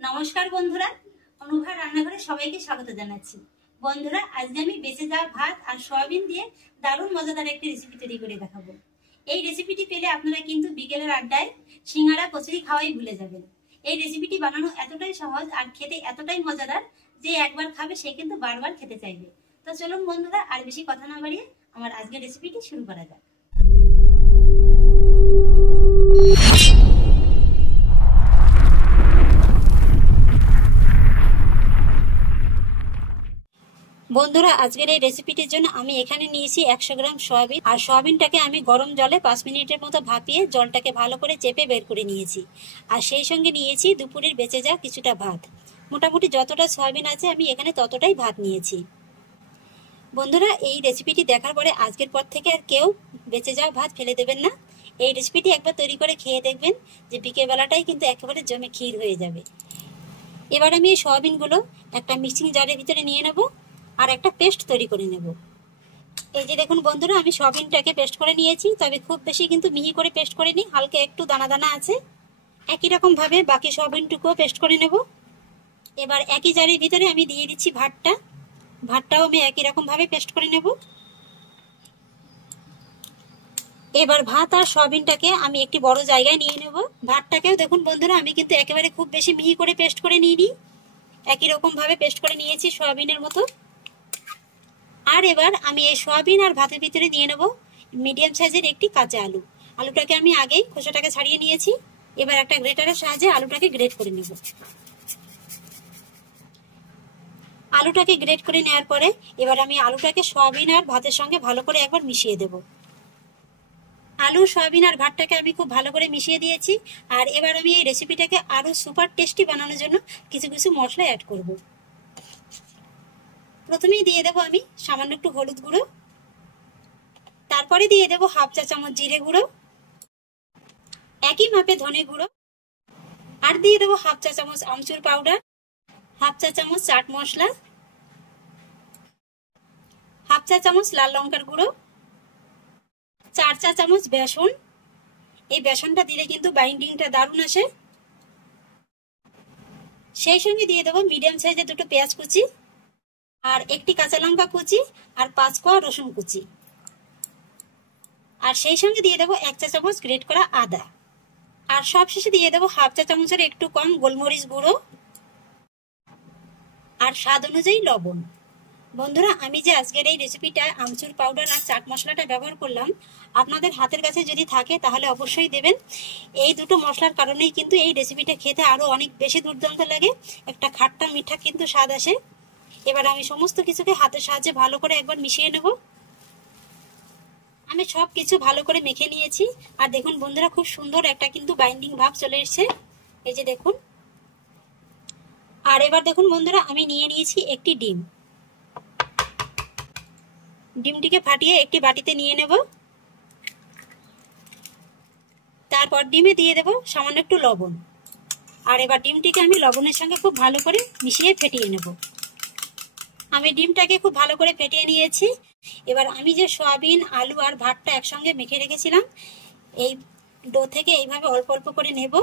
নমস্কার বন্ধুরা, অনুভা রান্নাঘরে সবাইকে স্বাগত জানাচ্ছি। বন্ধুরা, আজকে আমি বেঁচে যাওয়া ভাত আর সয়াবিন দিয়ে দারুণ মজাদার একটি রেসিপি তৈরি করে দেখাবো। এই রেসিপিটি পেলে আপনারা কিন্তু বিকেলের আড্ডায় সিঙ্গাড়া কচুরি খাওয়াই ভুলে যাবেন। এই রেসিপিটি বানানো এতটাই সহজ আর খেতে এতটাই মজাদার যে একবার খাবে সে কিন্তু বারবার খেতে চাইবে। তো চলুন বন্ধুরা, আর বেশি কথা না বাড়িয়ে আমার আজকের রেসিপিটি শুরু করা যাক। বন্ধুরা, আজকের এই রেসিপিটির জন্য আমি এখানে নিয়েছি 100 গ্রাম সয়াবিন। আর সয়াবিনটাকে আমি গরম জলে 5 মিনিটের মতো ভাপিয়ে জলটাকে ভালো করে চেপে বের করে নিয়েছি। আর সেই সঙ্গে নিয়েছি দুপুরের বেঁচে যাওয়া কিছুটা ভাত। মোটামুটি যতটা সয়াবিন আছে আমি এখানে ততটাই ভাত নিয়েছি। বন্ধুরা, এই রেসিপিটি দেখার পরে আজকের পর থেকে আর কেউ বেঁচে যাওয়া ভাত ফেলে দেবেন না। এই রেসিপিটি একবার তৈরি করে খেয়ে দেখবেন যে বিকেলবেলাটাই কিন্তু একেবারে জমে ক্ষীর হয়ে যাবে। এবার আমি এই সয়াবিনগুলো একটা মিক্সিং জারের ভিতরে নিয়ে নেব আর একটা পেস্ট তৈরি করে নেব। এই যে দেখুন বন্ধুরা, আমি সয়াবিনটাকে পেস্ট করে নিয়েছি, তবে খুব বেশি কিন্তু মিহি করে পেস্ট করে নিই, হালকা একটু দানা দানা আছে। একই রকম ভাবে বাকি সয়াবিনটুকুও পেস্ট করে নেব। এবার একই জারের ভিতরে আমি দিয়ে দিচ্ছি ভাতটাও আমি একই রকম ভাবে পেস্ট করে নেব। এবার ভাত আর সয়াবিনটাকে আমি একটি বড় জায়গায় নিয়ে নেব। ভাতটাকেও দেখুন বন্ধুরা, আমি কিন্তু একেবারে খুব বেশি মিহি করে পেস্ট করে নিইনি, একই রকম ভাবে পেস্ট করে নিয়েছি সয়াবিনের মতো। আর এবার আমি এই সয়াবিন আর ভাতের ভিতরে নিয়ে নেব মিডিয়াম সাইজের একটি কাঁচা আলু। আলুটাকে আমি আগেই খোসাটাকে ছাড়িয়ে নিয়েছি। এবার একটা গ্রেটারের সাহায্যে আলুটাকে গ্রেট করে নেব। আলুটাকে গ্রেট করে নেওয়ার পরে এবার আমি আলুটাকে সয়াবিন আর ভাতের সঙ্গে ভালো করে একবার মিশিয়ে দেব। আলু, সয়াবিন আর ভাতটাকে আমি খুব ভালো করে মিশিয়ে দিয়েছি। আর এবার আমি এই রেসিপিটাকে আরো সুপার টেস্টি বানানোর জন্য কিছু কিছু মশলা অ্যাড করব। প্রথমেই দিয়ে দেবো আমি সামান্য একটু হলুদ গুঁড়ো, তারপরে দিয়ে দেবো হাফ চা চামচ জিরে গুঁড়ো, একই মাপে ধনে গুঁড়ো, আর দিয়ে দেবো হাফ চা চামচ আমচুর পাউডার, হাফ চা চামচ চাট মশলা, হাফ চা চামচ লাল লঙ্কার গুঁড়ো, 4 চা চামচ বেসন। এই বেসনটা দিলে কিন্তু বাইন্ডিংটা দারুণ আসে। সেই সঙ্গে দিয়ে দেবো মিডিয়াম সাইজের দুটো পেঁয়াজ কুচি, আর একটি কাঁচা লঙ্কা কুচি, আর 5 কোয়া রসুন কুচি। আর সেই সঙ্গে দিয়ে দেবো 1 চা চামচ গ্রেট করা আদা। আর সবশেষে দিয়ে দেবো হাফ চা চামচের একটু কম গোলমরিচ গুঁড়ো, আর স্বাদ অনুযায়ী লবণ। বন্ধুরা, আমি যে আজকের এই রেসিপিটা আমচুর পাউডার আর চাট মশলাটা ব্যবহার করলাম, আপনাদের হাতের কাছে যদি থাকে তাহলে অবশ্যই দেবেন। এই দুটো মশলার কারণেই কিন্তু এই রেসিপিটা খেতে আরো অনেক বেশি দুর্দান্ত লাগে, একটা খাট্টা মিঠা কিন্তু স্বাদ আসে। এবার আমি সমস্ত কিছুকে হাতের সাহায্যে ভালো করে একবার মিশিয়ে নেব। আমি সব কিছু ভালো করে মেখে নিয়েছি। আর দেখুন বন্ধুরা, খুব সুন্দর একটা কিন্তু বাইন্ডিং ভাব চলে এসেছে, এই যে দেখুন। আর এবার দেখুন বন্ধুরা, আমি নিয়ে নিয়েছি একটি ডিম। ডিমটিকে ফাটিয়ে একটি বাটিতে নিয়ে নেব। তারপর ডিমে দিয়ে দেব সামান্য একটু লবণ। আর এবার ডিমটিকে আমি লবণের সঙ্গে খুব ভালো করে মিশিয়ে ফেটিয়ে নেব। আমি ডিমটাকে খুব ভালো করে ফেটিয়ে নিয়েছি। এবার আমি যে সয়াবিন, আলু আর ভাতটা একসঙ্গে মেখে রেখেছিলাম, এই ডো থেকে এইভাবে অল্প অল্প করে নেব।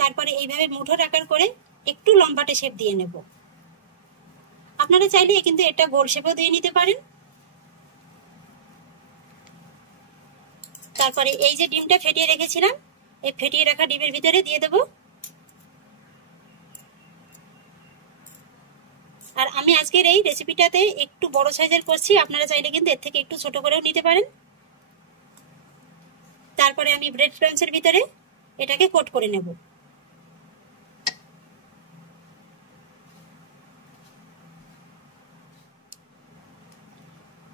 তারপরে এইভাবে মুঠোর আকার করে একটু লম্বাটে শেপ দিয়ে নেব। আপনারা চাইলে কিন্তু এটা গোল শেপও দিয়ে নিতে পারেন। তারপরে এই যে ডিমটা ফেটিয়ে রেখেছিলাম, এই ফেটিয়ে রাখা ডিমের ভিতরে দিয়ে দেব। আর আমি আজকের এই রেসিপিটাতে একটু বড় সাইজের করছি, আপনারা চাইলে কিন্তু এর থেকে একটু ছোট করেও নিতে পারেন। তারপরে আমি ব্রেড ক্রাম্বসের ভিতরে এটাকে কোট করে নেব।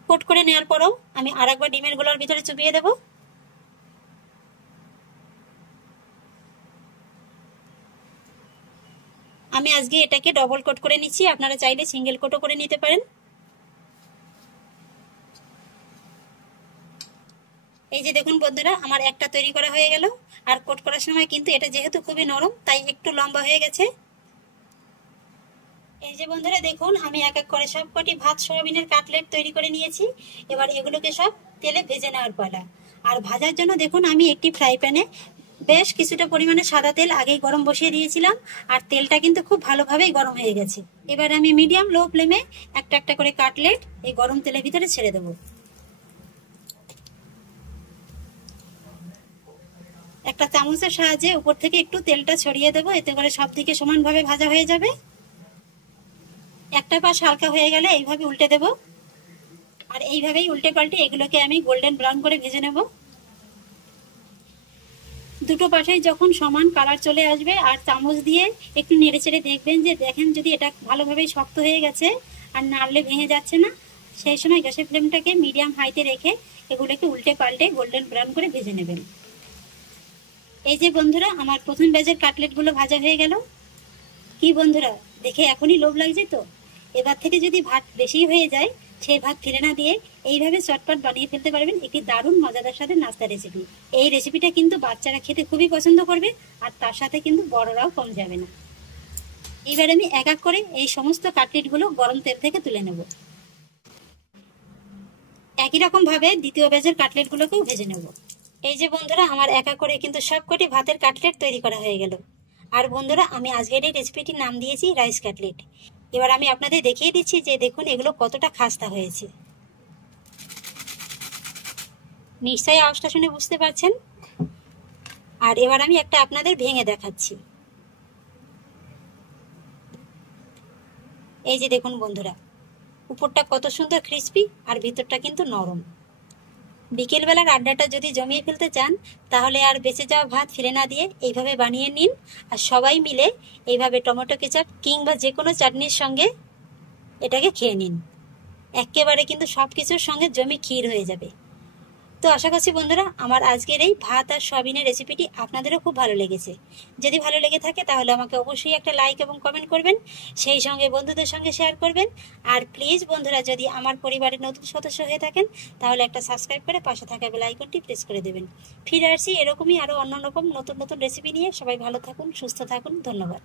কোট করে নেওয়ার পরও আমি আরেকবার ডিমের গোলার ভিতরে চুবিয়ে দেব। আমি আজকে এটাকে ডবল কোট করে নিচ্ছি, আপনারা চাইলে সিঙ্গেল কোটও করে নিতে পারেন। এই যে দেখুন বন্ধুরা, আমার একটা তৈরি করা হয়ে গেল। আর কোট করার সময় কিন্তু এটা যেহেতু খুবই নরম, তাই একটু লম্বা হয়ে গেছে। এই যে বন্ধুরা দেখুন, আমি এক এক করে সবকটি ভাত সয়াবিনের কাটলেট তৈরি করে নিয়েছি। এবার এগুলোকে সব তেলে ভেজে নেওয়ার পালা। আর ভাজার জন্য দেখুন আমি একটি ফ্রাই প্যানে বেশ কিছুটা পরিমাণে সাদা তেল আগেই গরম বসিয়ে দিয়েছিলাম, আর তেলটা কিন্তু খুব ভালোভাবেই গরম হয়ে গেছে। এবার আমি মিডিয়াম লো ফ্লেমে একটা একটা করে কাটলেট এই গরম তেলের ভিতরে ছেড়ে দেবো। একটা চামচের সাহায্যে উপর থেকে একটু তেলটা ছড়িয়ে দেবো, এতে করে সব দিকে সমানভাবে ভাজা হয়ে যাবে। একটা পাশ হালকা হয়ে গেলে এইভাবে উল্টে দেব, আর এইভাবেই উল্টে পাল্টে এগুলোকে আমি গোল্ডেন ব্রাউন করে ভেজে নেব। দুটো পাশেই যখন সমান কালার চলে আসবে আর চামচ দিয়ে একটু নেড়েচেড়ে দেখবেন যে দেখেন যদি এটা ভালোভাবে শক্ত হয়ে গেছে আর নাড়লে ভেঙে যাচ্ছে না, সেই সময় গ্যাসের ফ্লেমটাকে মিডিয়াম হাইতে রেখে এগুলোকে উল্টে পাল্টে গোল্ডেন ব্রাউন করে ভেজে নেবেন। এই যে বন্ধুরা, আমার প্রথম ব্যাচের কাটলেটগুলো ভাজা হয়ে গেল। কি বন্ধুরা, দেখে এখনই লোভ লাগছে তো? এবার থেকে যদি ভাত বেশি হয়ে যায়, সেই ভাত ফেলে না দিয়ে এইভাবে চটপট বানিয়ে ফেলতে পারবেন একটি দারুণ মজাদার সাথে নাস্তা রেসিপি। এই রেসিপিটা কিন্তু বাচ্চারা খেতে খুবই পছন্দ করবে, আর তার সাথে কিন্তু বড়রাও কম যাবে না। এবার আমি এক এক করে এই সমস্ত কাটলেটগুলো গরম তেল থেকে তুলে নেব। একই রকম ভাবে দ্বিতীয় ব্যাচের কাটলেটগুলোকেও ভেজে নেব। এই যে বন্ধুরা, আমার এক এক করে কিন্তু সবকটি ভাতের কাটলেট তৈরি করা হয়ে গেল। আর বন্ধুরা, আমি আজকের এই রেসিপিটির নাম দিয়েছি রাইস কাটলেট। এবার আমি আপনাদের দেখিয়ে দিচ্ছি যে দেখুন এগুলো কতটা খাস্তা হয়েছে। নিশ্চয়ই আওয়াজটা শুনে বুঝতে পারছেন। আর এবার আমি একটা আপনাদের ভেঙে দেখাচ্ছি। এই যে দেখুন বন্ধুরা, উপরটা কত সুন্দর ক্রিস্পি আর ভিতরটা কিন্তু নরম। বিকেলবেলার আড্ডাটা যদি জমিয়ে ফেলতে চান, তাহলে আর বেঁচে যাওয়া ভাত ফেলে না দিয়ে এইভাবে বানিয়ে নিন, আর সবাই মিলে এইভাবে টমেটো কেচাপ কিংবা যে কোনো চাটনির সঙ্গে এটাকে খেয়ে নিন। একেবারে কিন্তু সব কিছুর সঙ্গে জমি ক্ষীর হয়ে যাবে। তো আশা করছি বন্ধুরা, আমার আজকের এই ভাত আর সয়াবিনের রেসিপিটি আপনাদেরও খুব ভালো লেগেছে। যদি ভালো লেগে থাকে তাহলে আমাকে অবশ্যই একটা লাইক এবং কমেন্ট করবেন, সেই সঙ্গে বন্ধুদের সঙ্গে শেয়ার করবেন। আর প্লিজ বন্ধুরা, যদি আমার পরিবারের নতুন সদস্য হয়ে থাকেন তাহলে একটা সাবস্ক্রাইব করে পাশে থাকা বেল আইকনটি প্রেস করে দেবেন। ফিরে আসছি এরকমই আরও অন্য রকম নতুন নতুন রেসিপি নিয়ে। সবাই ভালো থাকুন, সুস্থ থাকুন, ধন্যবাদ।